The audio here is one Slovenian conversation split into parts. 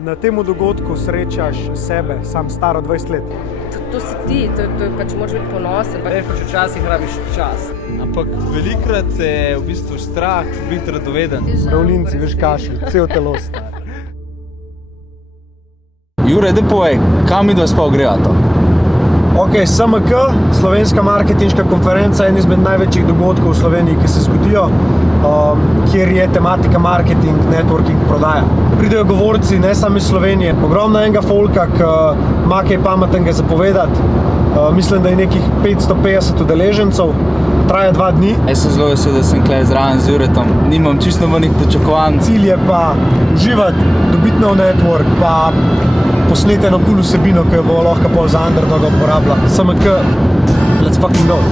Na tem dogodku srečaš sebe, sam staro 20 let. To si ti, to je pač moraš biti ponosen. Pač včasih rabiš čas. Ampak velikrat je v bistvu strah biti radoveden. Mravljinci, veš kašelj, cel telo star. Jure, da povej, kam midva sploh greva to? Ok, SMK, Slovenska marketinška konferenca, en izmed največjih dogodkov v Sloveniji, ki se zgodijo, kjer je tematika marketing, networking, prodaja. Pridejo govorci ne samo iz Slovenije, ogromno enega folka, ki ima kaj pametnega za povedati. Mislim, da je nekih 550 udeležencev, traja 2 dni. Jaz sem zelo vesel, da sem tukaj zraven z Juretom. Nimam čisto nobenih pričakovanj. Cilj je pa uživati, dobiti nov network, pa posneti eno kul vsebino, ki jo bo lahko pol za underdoga uporabila. SMK, let's fucking go!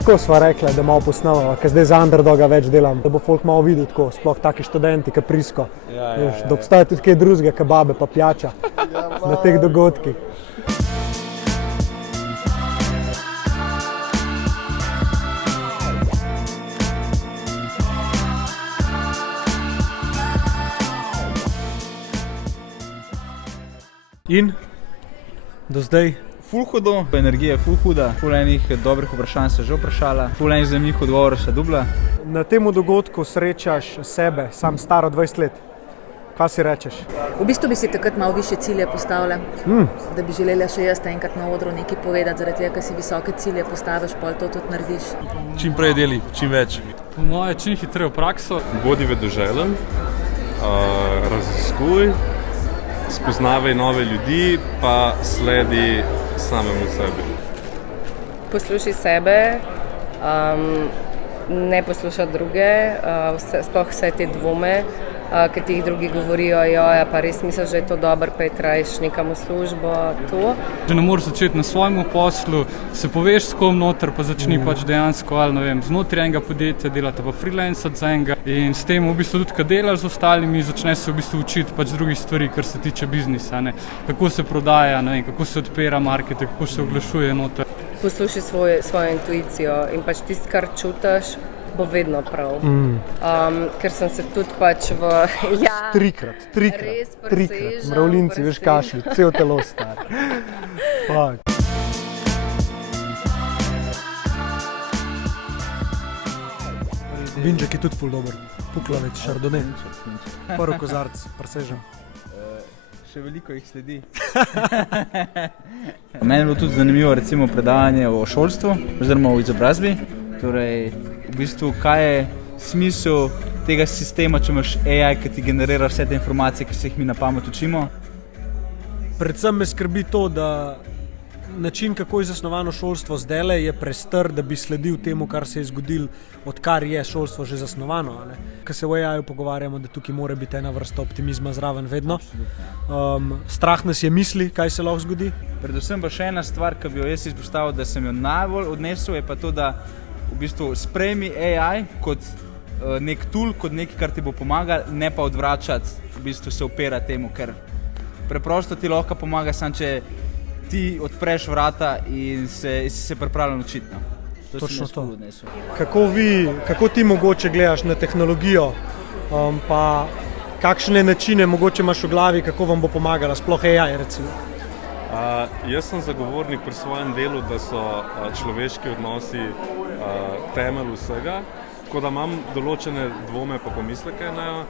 Tako sva rekla, da malo posnavava, ker zdaj za underdoga več delam, da bo folk malo videl tako, sploh taki študenti, ki prisko. Da obstaja tudi kaj drugega, kebabe pa pijača na teh dogodkih. In do zdaj? Ful hudo, energija je ful huda, ful enih dobrih vprašanj se že vprašala, ful enih zanimivih odgovorov se dubla. Na tem dogodku srečaš sebe, sam staro 20 let. Kaj si rečeš? V bistvu bi si takrat malo više cilje postavila, da bi želela še jaz enkrat na odru nekaj povedati, zaradi tega, ker si visoke cilje postaviš, pol to tudi narediš. Čim prej deli, čim več. Po moje, čim hitreje v prakso. Bodi vedoželjen, raziskuj, spoznavaj nove ljudi, pa sledi samemu sebi. Poslušaj sebe, ne poslušaj druge, sploh vse te dvome, ki ti jih drugi govorijo, joja, pa res misliš, da je to dobro, pa je trajš nekam v službo, to. Že ne moreš začeti na svojemu poslu, se poveš s kom noter, pa začni pač dejansko, ali ne vem, znotraj enega podjetja delati, pa freelancati za enega in s tem v bistvu tudi, kad delaš z ostalimi, začneš se v bistvu učiti pač drugih stvari, kar se tiče biznisa, ne. Kako se prodaja, ne vem, kako se odpira marketing, kako se oglašuje noter. Poslušaj svojo intuicijo in pač tisto, kar čutiš, bo vedno prav. Ker sem se tudi pač Trikrat. Mravljinci, veš kašelj, cel telo star. Fuck. Vinček je tudi ful dober. Puklavec, šardone. Prvi kozarc, presežem. Še veliko jih sledi. Meni je bilo tudi zanimivo recimo predavanje o šolstvu, oziroma o izobrazbi. Torej, v bistvu, kaj je smisel tega sistema, če imaš AI, ki ti generira vse te informacije, ki se jih mi na pamet učimo? Predvsem me skrbi to, da način, kako je zasnovano šolstvo zdajle, je prestar, da bi sledil temu, kar se je zgodilo, odkar je šolstvo že zasnovano. Ko se v AI-ju pogovarjamo, da tukaj mora biti ena vrsta optimizma zraven vedno. Strah nas je misli, kaj se lahko zgodi. Predvsem pa še ena stvar, ki bi jo jaz izpostavil, da sem jo najbolj odnesel, je pa to, da v bistvu sprejmi AI kot nek tool, kot nekaj, kar ti bo pomagal, ne pa odvračati, v bistvu se upira temu, ker preprosto ti lahko pomaga, samo če ti odpreš vrata in se pripravljen učiti. Točno to. Kako ti mogoče gledaš na tehnologijo, pa kakšne načine mogoče imaš v glavi, kako vam bo pomagala, sploh AI recimo? Jaz sem zagovornik pri svojem delu, da so človeški odnosi temelj vsega, tako da imam določene dvome pa pomisleke na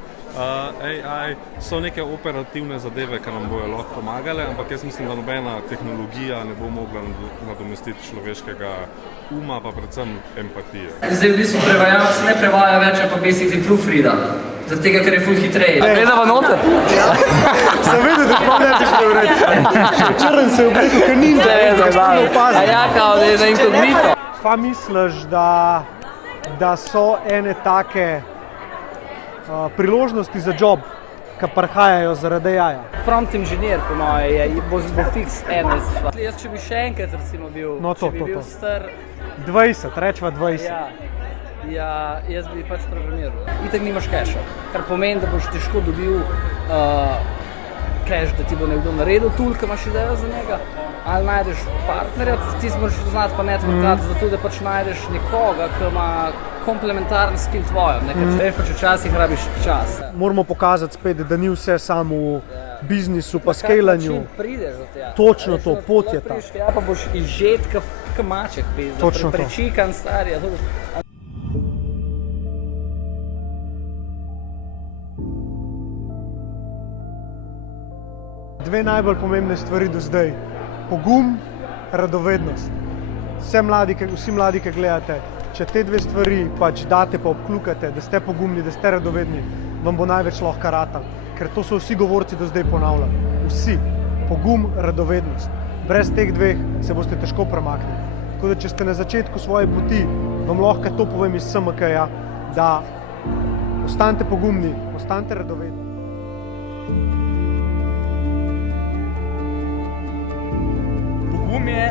AI. So neke operativne zadeve, ki nam bojo lahko pomagale, ampak jaz mislim, da nobena tehnologija ne bo mogla nadomestiti človeškega uma, pa predvsem empatije. Zdaj v bistvu prevajalec ne prevaja več, pa basically proofreada, zaradi tega, ker je ful hitreje. Gledava noter? Sem vedel, da pa ne biš to reči. Črn se je oblekel, ker ni A ja, kao da je na inkognito. Pa misliš, da so ene take priložnosti za job, ki prihajajo zaradi AI-ja? Prompt inženir, po moje, bo fiks ena stvar. Jaz, če bi še enkrat recimo bil, če bi bil star 20, rečva 20. Ja, jaz bi pač programiral. Itak nimaš keša, kar pomeni, da boš težko dobil češ, da ti bo nekdo naredil tool, ki imaš idejo za njega, ali najdeš partnerja, ti moraš znati pa networkati zato, da pač najdeš nekoga, ki ima komplementaren skill tvojim, veš pač včasih rabiš čas. Moramo pokazati spet, da ni vse samo v biznisu pa scalanju. Čim prideš do tega. Točno to, pot je ta. Ja, pa boš izžet kot maček pizda, Točno to. prečikan stari. Dve najbolj pomembne stvari do zdaj. Pogum, radovednost. Vsi mladi, ki gledate, če te dve stvari pač date pa obklukate, da ste pogumni, da ste radovedni, vam bo največ lahko ratalo. Ker to so vsi govorci do zdaj ponavljali. Vsi. Pogum, radovednost. Brez teh dveh se boste težko premaknili. Tako da, če ste na začetku svoje poti, vam lahko to povem iz SMK-ja, da ostanite pogumni, ostanite radovedni. Pogum je,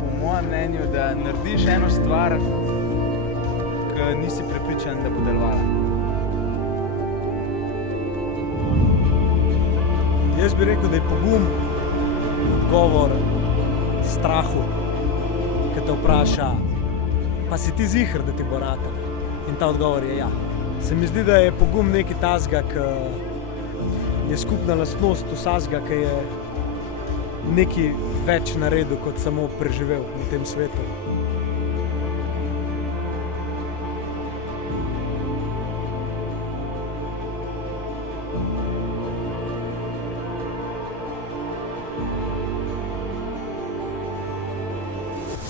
po mojem mnenju, da narediš eno stvar, ki nisi prepričan, da bo delovala. Jaz bi rekel, da je pogum odgovor strahu, ki te vpraša, pa si ti ziher, da ti bo ratalo? In ta odgovor je ja. Se mi zdi, da je pogum nekaj tazga, ki je skupna lastnost vsazga, ki je nekaj več naredil, kot samo preživel v tem svetu.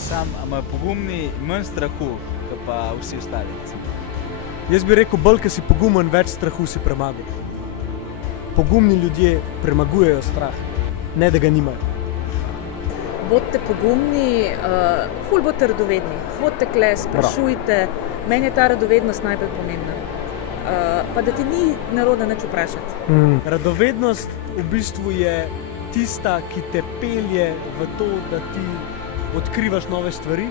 Sam, ama pogumni manj strahu, kot pa vsi ostali. Jaz bi rekel, bolj, ko si pogumen, več strahu si premagal. Pogumni ljudje premagujejo strah, ne da ga nimajo. Bodite pogumni, ful bodite radovedni, hodite kle, sprašujte. Meni je ta radovednost najbolj pomembna. Pa da ti ni nerodno nič vprašati. Radovednost v bistvu je tista, ki te pelje v to, da ti odkrivaš nove stvari.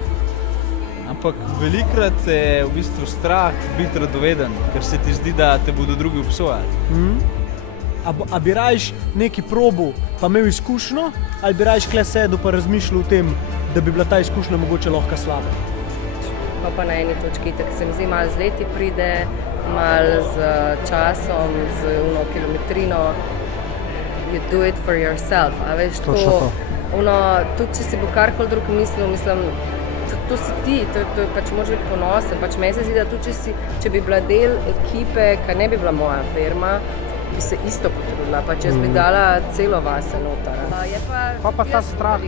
Ampak velikokrat je v bistvu strah biti radoveden, ker se ti zdi, da te bodo drugi obsojali. A bi rajš neki probu pa imel izkušnjo, ali bi rajš kle sedel pa razmišljal o tem, da bi bila ta izkušnja mogoče lahko slaba? Pa na eni točki, tako se mi zdi, malo z leti pride, malo z časom, z kilometrino. You do it for yourself, a veš, tudi če si bo karkoli drug mislil, mislim, to si ti, to pač moraš biti ponosen. Pač meni se zdi, da tudi če bi bila del ekipe, ki ne bi bila moja firma, bi se isto potrudila, pač jaz bi dala celo vase noter. Je pa ta strah.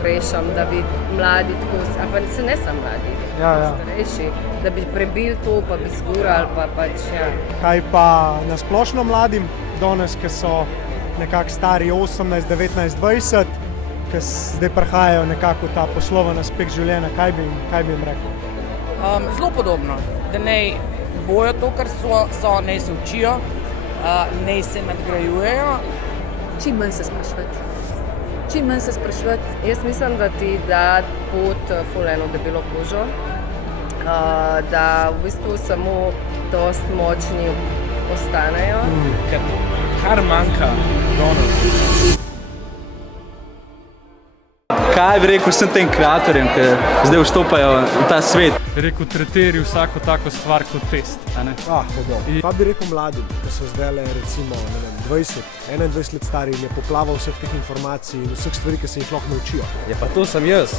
Grešam, da bi mladi tako, ali pa se ne samo mladi, starejši, da bi prebili to, pa bi zgurali, pa pač, ja. Kaj pa na splošno mladim, danes, ki so nekako stari 18, 19, 20, ki zdaj prihajajo nekako v ta posloven aspekt življenja, kaj bi jim rekel? Zelo podobno, da naj bojo to, kar so, naj se učijo, naj se nadgrajujejo. Čim manj se sprašvati. Čim manj se sprašvati. Jaz mislim, da ti da pot ful eno debelo kožo, da v bistvu samo dost močni ostanejo. Kar manjka danes. Kaj bi rekel vsem tem kreatorjem, ki zdaj vstopajo v ta svet? Rekel, tretiri vsako tako stvar kot test. Pa bi rekel mladim, ki so zdaj recimo 20, 21 let stari in je poplava vseh teh informacij in vseh stvari, ki se jih lahko naučijo. Ja, pa to sem jaz.